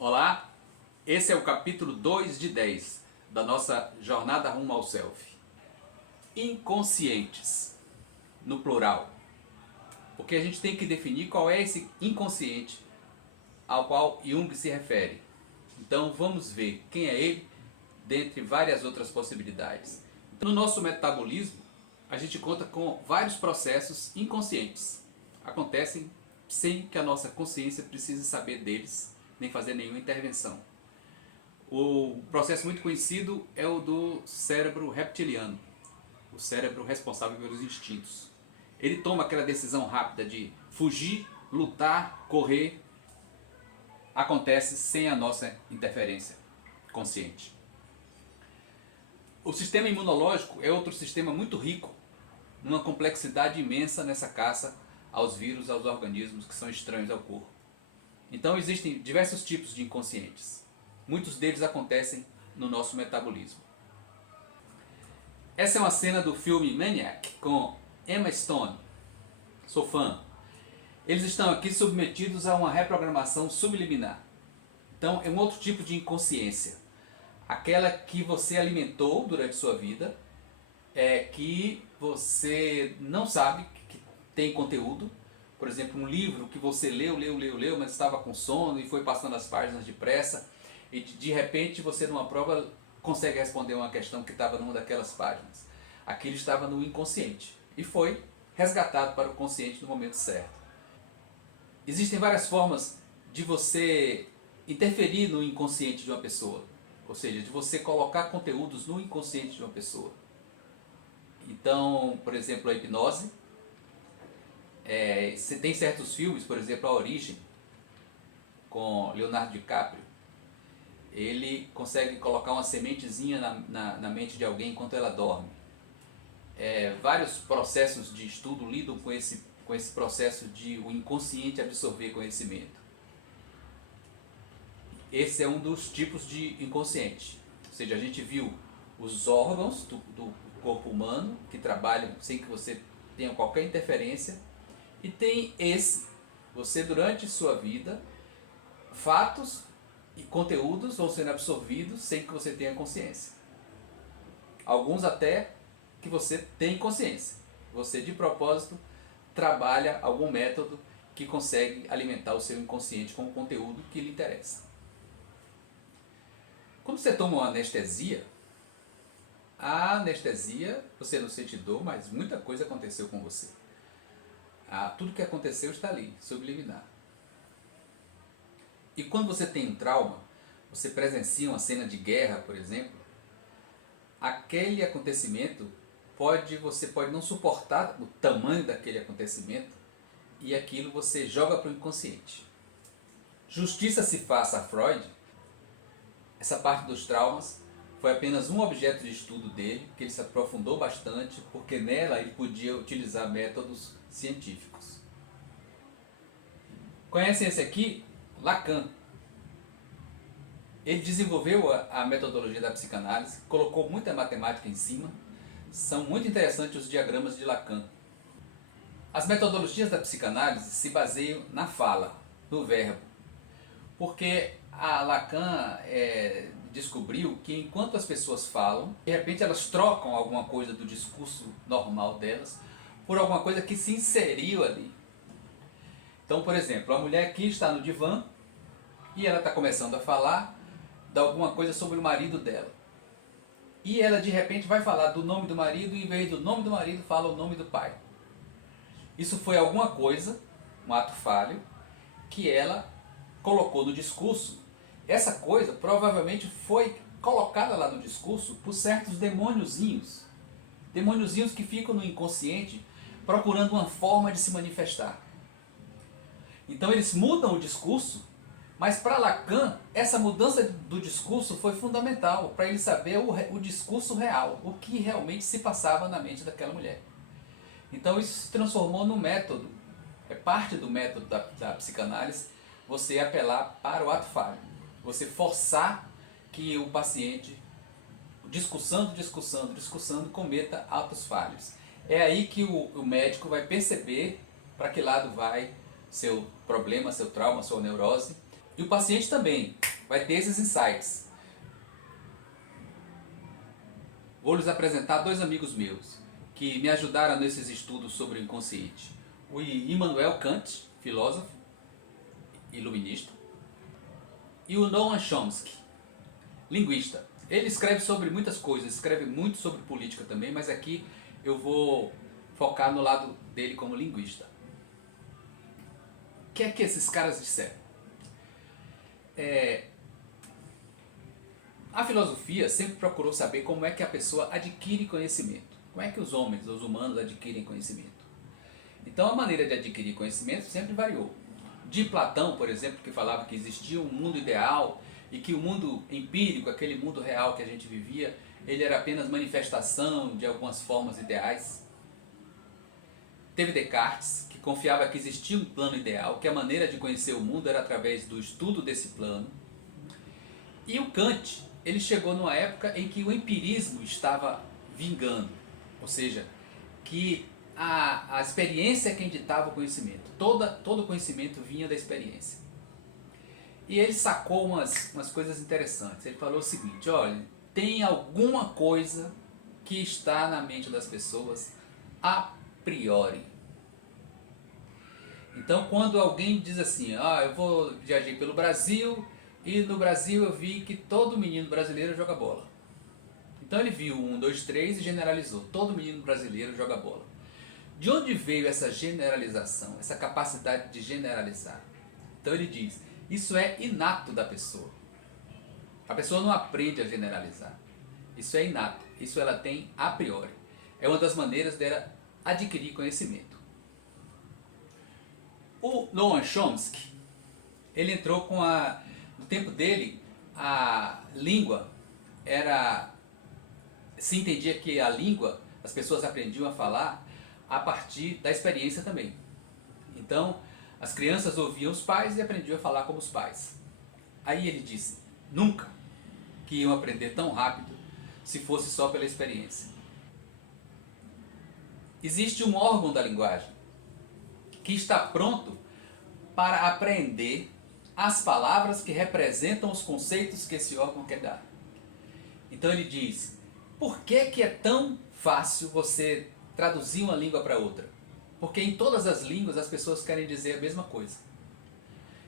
Olá, esse é o capítulo 2 de 10 da nossa jornada rumo ao self. Inconscientes, no plural. Porque a gente tem que definir qual é esse inconsciente ao qual Jung se refere. Então vamos ver quem é ele, dentre várias outras possibilidades. No nosso metabolismo, a gente conta com vários processos inconscientes. Acontecem sem que a nossa consciência precise saber deles, nem fazer nenhuma intervenção. O processo muito conhecido é o do cérebro reptiliano, o cérebro responsável pelos instintos. Ele toma aquela decisão rápida de fugir, lutar, correr. Acontece sem a nossa interferência consciente. O sistema imunológico é outro sistema muito rico, numa complexidade imensa nessa caça aos vírus, aos organismos que são estranhos ao corpo. Então existem diversos tipos de inconscientes. Muitos deles acontecem no nosso metabolismo. Essa é uma cena do filme Maniac com Emma Stone. Sou fã. Eles estão aqui submetidos a uma reprogramação subliminar. Então é um outro tipo de inconsciência. Aquela que você alimentou durante sua vida, que você não sabe que tem conteúdo. Por exemplo, um livro que você leu, mas estava com sono e foi passando as páginas depressa e de repente você numa prova consegue responder uma questão que estava numa daquelas páginas. Aquilo estava no inconsciente e foi resgatado para o consciente no momento certo. Existem várias formas de você interferir no inconsciente de uma pessoa, ou seja, de você colocar conteúdos no inconsciente de uma pessoa. Então, por exemplo, a hipnose. Você tem certos filmes, por exemplo, A Origem, com Leonardo DiCaprio. Ele consegue colocar uma sementezinha na mente de alguém enquanto ela dorme. Vários processos de estudo lidam com esse processo de o inconsciente absorver conhecimento. Esse é um dos tipos de inconsciente. Ou seja, a gente viu os órgãos do corpo humano que trabalham sem que você tenha qualquer interferência. E tem você durante sua vida, fatos e conteúdos vão sendo absorvidos sem que você tenha consciência. Alguns até que você tem consciência. Você de propósito trabalha algum método que consegue alimentar o seu inconsciente com o conteúdo que lhe interessa. Quando você toma uma anestesia, a anestesia você não sente dor, mas muita coisa aconteceu com você. Tudo que aconteceu está ali, subliminar. E quando você tem um trauma, você presencia uma cena de guerra, por exemplo, aquele acontecimento você pode não suportar o tamanho daquele acontecimento e aquilo você joga para o inconsciente. Justiça se faça a Freud, essa parte dos traumas foi apenas um objeto de estudo dele, que ele se aprofundou bastante, porque nela ele podia utilizar métodos científicos. Conhecem esse aqui? Lacan. Ele desenvolveu a metodologia da psicanálise, colocou muita matemática em cima. São muito interessantes os diagramas de Lacan. As metodologias da psicanálise se baseiam na fala, no verbo. Porque a Lacan descobriu que enquanto as pessoas falam, de repente elas trocam alguma coisa do discurso normal delas por alguma coisa que se inseriu ali. Então, por exemplo, a mulher aqui está no divã e ela está começando a falar de alguma coisa sobre o marido dela. E ela de repente vai falar do nome do marido e em vez do nome do marido fala o nome do pai. Isso foi alguma coisa, um ato falho, que ela colocou no discurso. Essa coisa provavelmente foi colocada lá no discurso por certos demôniozinhos que ficam no inconsciente procurando uma forma de se manifestar. Então eles mudam o discurso, mas para Lacan essa mudança do discurso foi fundamental para ele saber o discurso real, o que realmente se passava na mente daquela mulher. Então isso se transformou num método, é parte do método da psicanálise, você apelar para o ato falho, você forçar que o paciente, discussando, cometa atos falhos. É aí que o médico vai perceber para que lado vai seu problema, seu trauma, sua neurose. E o paciente também. vai ter esses insights. Vou lhes apresentar dois amigos meus que me ajudaram nesses estudos sobre o inconsciente. O Immanuel Kant, filósofo, iluminista, e o Noam Chomsky, linguista. Ele escreve sobre muitas coisas, escreve muito sobre política também, mas aqui eu vou focar no lado dele como linguista. O que é que esses caras disseram? A filosofia sempre procurou saber como é que a pessoa adquire conhecimento. Como é que os homens, os humanos, adquirem conhecimento. Então a maneira de adquirir conhecimento sempre variou. De Platão, por exemplo, que falava que existia um mundo ideal e que o mundo empírico, aquele mundo real que a gente vivia, ele era apenas manifestação de algumas formas ideais. Teve Descartes, que confiava que existia um plano ideal, que a maneira de conhecer o mundo era através do estudo desse plano. E o Kant, ele chegou numa época em que o empirismo estava vingando, ou seja, que a experiência é quem ditava o conhecimento. Todo conhecimento vinha da experiência. E ele sacou umas coisas interessantes. Ele falou o seguinte: olha, tem alguma coisa que está na mente das pessoas a priori. Então, quando alguém diz assim, eu viajei pelo Brasil e no Brasil eu vi que todo menino brasileiro joga bola. Então ele viu 1, 2, 3 e generalizou. Todo menino brasileiro joga bola. De onde veio essa generalização, essa capacidade de generalizar? Então ele diz, isso é inato da pessoa. A pessoa não aprende a generalizar. Isso é inato, isso ela tem a priori. É uma das maneiras dela adquirir conhecimento. O Noam Chomsky, ele entrou com no tempo dele, a língua se entendia que a língua, as pessoas aprendiam a falar a partir da experiência também. Então, as crianças ouviam os pais e aprendiam a falar como os pais. Aí ele disse, nunca que iam aprender tão rápido se fosse só pela experiência. Existe um órgão da linguagem que está pronto para aprender as palavras que representam os conceitos que esse órgão quer dar. Então ele diz, por que é tão fácil você traduzir uma língua para outra? Porque em todas as línguas as pessoas querem dizer a mesma coisa.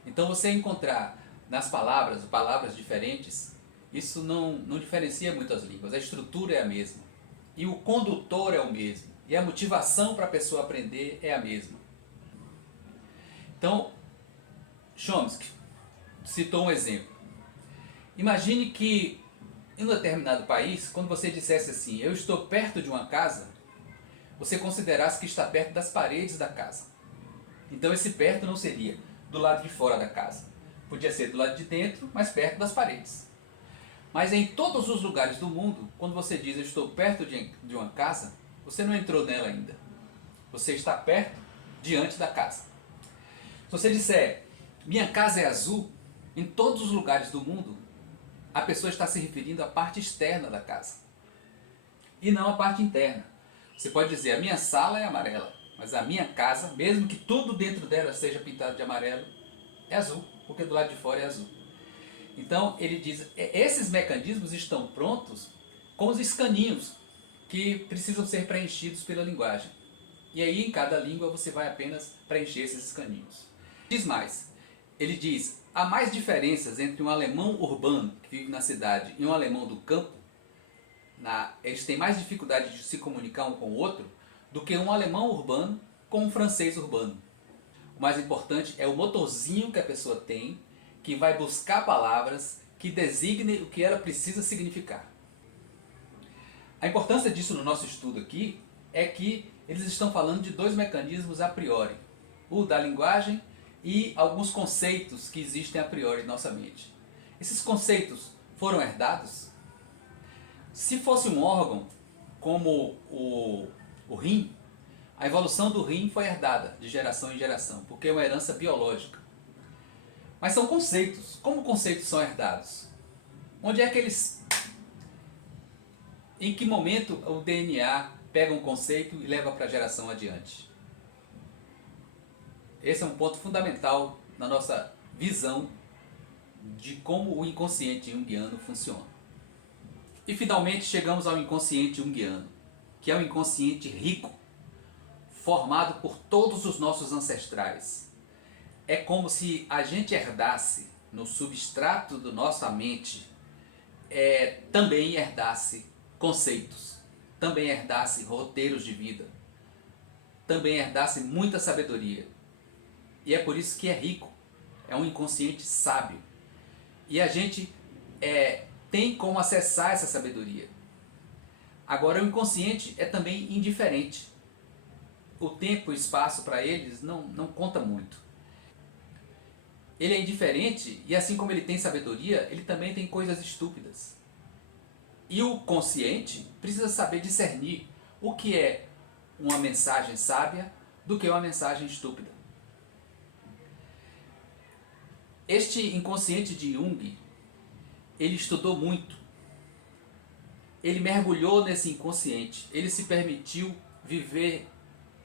Então você encontrar nas palavras diferentes, isso não diferencia muito as línguas. A estrutura é a mesma. E o condutor é o mesmo. E a motivação para a pessoa aprender é a mesma. Então, Chomsky citou um exemplo. Imagine que em um determinado país, quando você dissesse assim, eu estou perto de uma casa, você considerasse que está perto das paredes da casa. Então esse perto não seria do lado de fora da casa. Podia ser do lado de dentro, mas perto das paredes. Mas em todos os lugares do mundo, quando você diz eu estou perto de uma casa, você não entrou nela ainda. Você está perto, diante da casa. Se você disser, minha casa é azul, em todos os lugares do mundo, a pessoa está se referindo à parte externa da casa. E não à parte interna. Você pode dizer, a minha sala é amarela, mas a minha casa, mesmo que tudo dentro dela seja pintado de amarelo, é azul, porque do lado de fora é azul. Então ele diz, esses mecanismos estão prontos com os escaninhos que precisam ser preenchidos pela linguagem. E aí em cada língua você vai apenas preencher esses escaninhos. Diz mais, ele diz, há mais diferenças entre um alemão urbano que vive na cidade e um alemão do campo, eles têm mais dificuldade de se comunicar um com o outro do que um alemão urbano com um francês urbano. O mais importante é o motorzinho que a pessoa tem, que vai buscar palavras que designem o que ela precisa significar. A importância disso no nosso estudo aqui é que eles estão falando de dois mecanismos a priori, o da linguagem e alguns conceitos que existem a priori em nossa mente. Esses conceitos foram herdados? Se fosse um órgão como o rim, a evolução do rim foi herdada de geração em geração, porque é uma herança biológica. Mas são conceitos. Como conceitos são herdados? Onde é que eles... Em que momento o DNA pega um conceito e leva para a geração adiante? Esse é um ponto fundamental na nossa visão de como o inconsciente junguiano funciona. E finalmente chegamos ao inconsciente junguiano, que é um inconsciente rico, formado por todos os nossos ancestrais. É como se a gente herdasse no substrato da nossa mente, também herdasse conceitos, também herdasse roteiros de vida, também herdasse muita sabedoria. E é por isso que é rico, é um inconsciente sábio. E a gente tem como acessar essa sabedoria. Agora, o inconsciente é também indiferente. O tempo e o espaço para eles não conta muito. Ele é indiferente e assim como ele tem sabedoria, ele também tem coisas estúpidas. E o consciente precisa saber discernir o que é uma mensagem sábia do que uma mensagem estúpida. Este inconsciente de Jung, ele estudou muito. Ele mergulhou nesse inconsciente. Ele se permitiu viver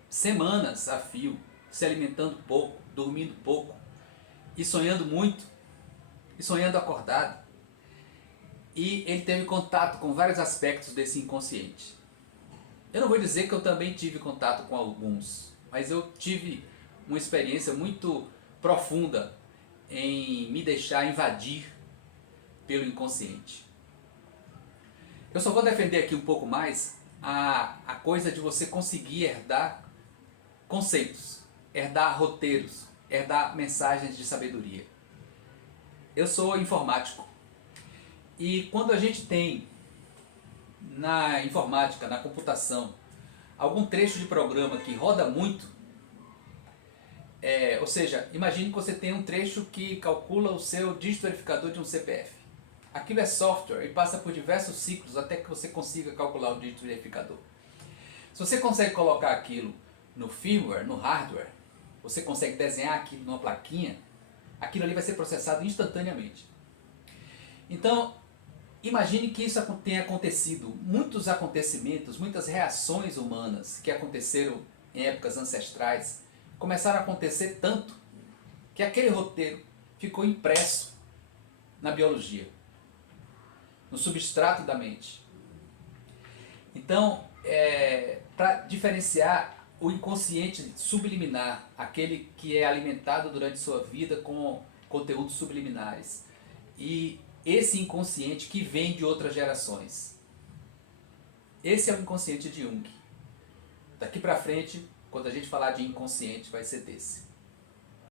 semanas a fio, se alimentando pouco, dormindo pouco, e sonhando muito, e sonhando acordado. E ele teve contato com vários aspectos desse inconsciente. Eu não vou dizer que eu também tive contato com alguns, mas eu tive uma experiência muito profunda em me deixar invadir pelo inconsciente. Eu só vou defender aqui um pouco mais a coisa de você conseguir herdar conceitos, herdar roteiros, herdar mensagens de sabedoria. Eu sou informático e quando a gente tem na informática, na computação, algum trecho de programa que roda muito, ou seja, imagine que você tem um trecho que calcula o seu dígito verificador de um CPF. Aquilo é software e passa por diversos ciclos até que você consiga calcular o dígito verificador. Se você consegue colocar aquilo no firmware, no hardware, você consegue desenhar aquilo numa plaquinha, aquilo ali vai ser processado instantaneamente. Então, imagine que isso tenha acontecido. Muitos acontecimentos, muitas reações humanas que aconteceram em épocas ancestrais, começaram a acontecer tanto que aquele roteiro ficou impresso na biologia, no substrato da mente. Então, para diferenciar o inconsciente subliminar, aquele que é alimentado durante sua vida com conteúdos subliminares, e esse inconsciente que vem de outras gerações. Esse é o inconsciente de Jung. Daqui para frente, quando a gente falar de inconsciente, vai ser desse.